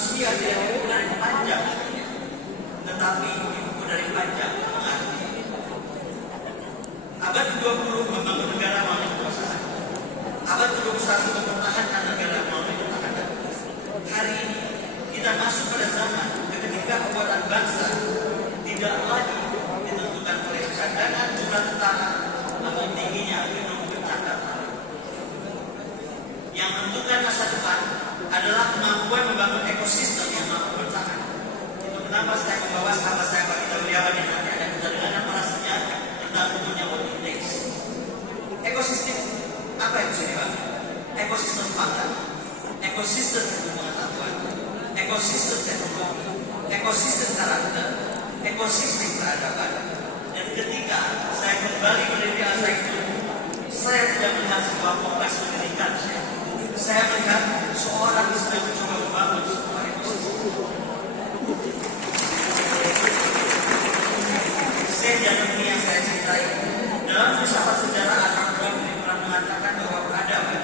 Manusia tidak diukur dari panjang, tetapi diukur dari panjang pengaruh. Abad ke-20 membangun negara melalui kekuasaan. Abad ke-21 mempertahankan negara melalui pertahanan. Hari ini kita masuk pada zaman ketika kekuatan bangsa tidak lagi ditentukan oleh cadangan jumlah tentara atau tingginya gedung percakapan. Yang menentukan masa depan adalah kemampuan membangun ekosistem yang mampu bertahan. Itu kenapa saya membawa sahabat saya Pak Gita Wirjawan yang nanti akan kita dengarkan narasinya tentang tentunya what it takes. Ekosistem apa yang bisa dibangun? Ekosistem pangan, ekosistem pengetahuan, ekosistem teknologi, ekosistem karakter, ekosistem peradaban. Dan ketika saya kembali meneliti asa itu, saya tidak melihat sebuah kompleks pendidikan. Saya melihat seorang yang sedang mencoba membangun sebuah ekosistem. Saya jangan yang saya cintai. Dalam filsafat sejarah Arnold Toynbee pernah mengatakan bahwa peradaban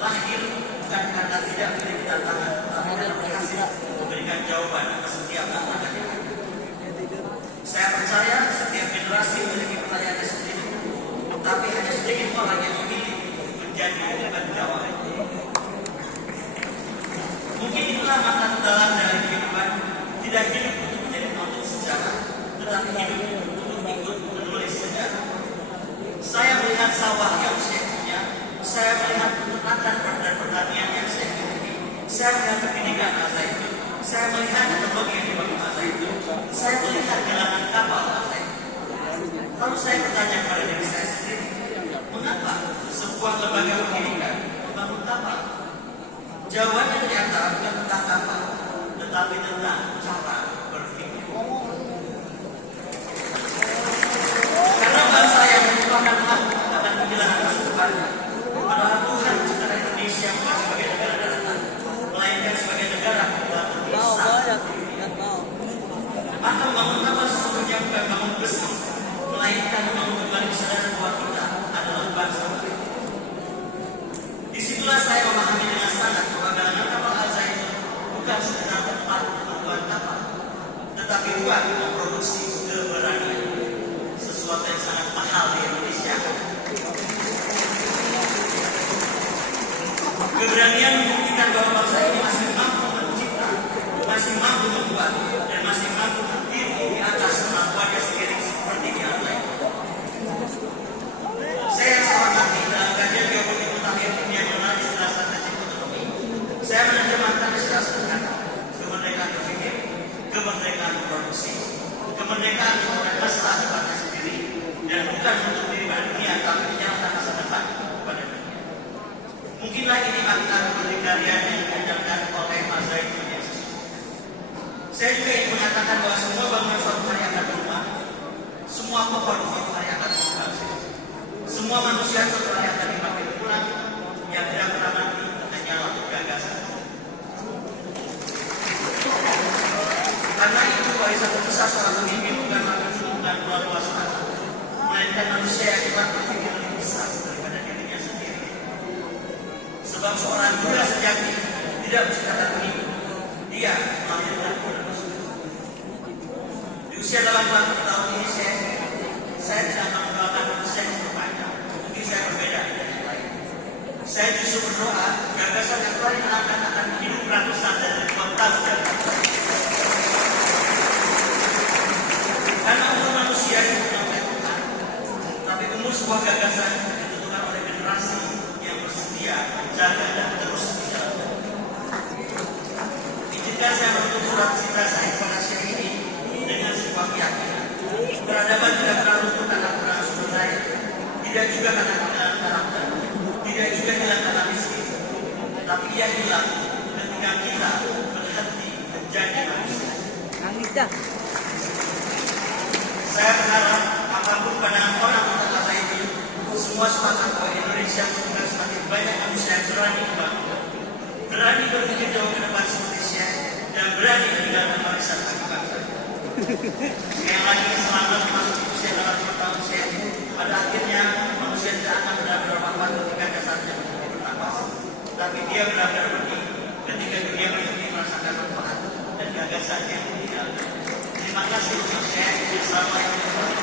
lahir bukan karena tidak memiliki tantangan, tetapi karena berhasil memberikan jawaban atas setiap tantangan yang ada. Saya percaya setiap generasi memiliki pertanyaannya sendiri, tapi hanya sedikit orang yang memilih menjadi debat jawab. Mungkin itulah makna dalam dari kehidupan, tidak hidup untuk menjadi penonton sejarah, tetapi hidup untuk ikut menulis sejarah. Saya melihat sawah yang saya punya, saya melihat peternakan dan pertanian yang saya miliki, saya melihat pendidikan masa itu, saya melihat teknologi yang dibangun masa itu, saya melihat jalangan kapal masa itu. Lalu saya bertanya kepada diri saya sendiri, mengapa sebuah lembaga pendidikan membangun kapal? Jawabannya ternyata bukan tentang kapal, tetapi tentang cara berpikir. Karena bangsa yang merupakan hak akan kehilangan masa depan. Padahal Tuhan menciptakan Indonesia bukan sebagai negara daratan, melainkan sebagai negara kepulauan desa. Maka membangun kapal sesungguhnya bukan bangun besi, melainkan membangun kembali kesadaran bahwa kita adalah bangsa. Disitulah saya memahami dengan sangat bahwa galangan kapal Al-Zaitun bukan sekedar tempat pembuatan kapal, tetapi ruang memproduksi keberanian, sesuatu yang sangat mahal di Indonesia. Keberanian membuktikan bahwa bangsa ini masih mampu mencipta, masih mampu membuat, dan masih mampu berdiri di atas kemampuannya sendiri seperti di lain. Saya sangat mengerti dalam kajian geopolitik mutakhir dunia mengenal istilah strategi ekonomi. Saya menerjemahkan istilah sederhana: kemerdekaan berpikir, kemerdekaan memproduksi, kemerdekaan menggunakan masa depannya sendiri, dan bukan untuk diri pada dunia, tapi menyerahkan masa depan kepada dunia. Mungkinlah ini makna keberdikarian yang diajarkan oleh Al-Zaitun yang sesungguhnya. Saya juga ingin mengatakan bahwa semua bangunan suatu hari akan berubah, semua pohon suatu hari akan berubah, semua manusia suatu hari akan dipanggil pulang, yang tidak pernah mati hanyalah gagasan. Karena itu warisan terbesar seorang pemimpin bukan bukan luas tanah, melainkan manusia yang dapat berpikir lebih besar daripada dirinya sendiri. Sebab seorang Buddha sejati tidak menciptakan begitu, dia melahirkan Buddha. Di usia 80 tahun ini saya tidak akan mendoakan manusia yang berpanjang. Mungkin saya berbeda dengan yang lain. Saya justru berdoa gagasan yang paling akan hidup ratusan dan ribuan tahun. Karena umur manusia ditentukan oleh Tuhan, tapi umur sebuah gagasan ditentukan oleh generasi yang bersedia menjaga dan terus dijalankan. Izinkan saya menutup surat cinta saya kepada Syekh ini dengan sebuah keyakinan. Peradaban tidak pernah runtuh karena kurang sumber daya, tidak juga karena kehilangan karakter, tidak juga hilang karena miskin, tapi ia hilang ketika kita berhenti menjadi manusia. Saya berharap apapun pandangan orang tentang kata itu, semua sepakat bahwa Indonesia membutuhkan semakin banyak manusia yang berani membangun, berani berpikir jauh ke depan seperti Syekh, dan berani meninggalkan warisan bagi bangsa. Sekali lagi selamat memasuki usia 80 tahun Syekh. Pada akhirnya manusia tidak akan benar-benar wafat ketika jasadnya berhenti bernapas, tapi dia benar-benar pergi ketika dunia berhenti merasakan penugasan yang mulia. Terima kasih untuk saya bersama yang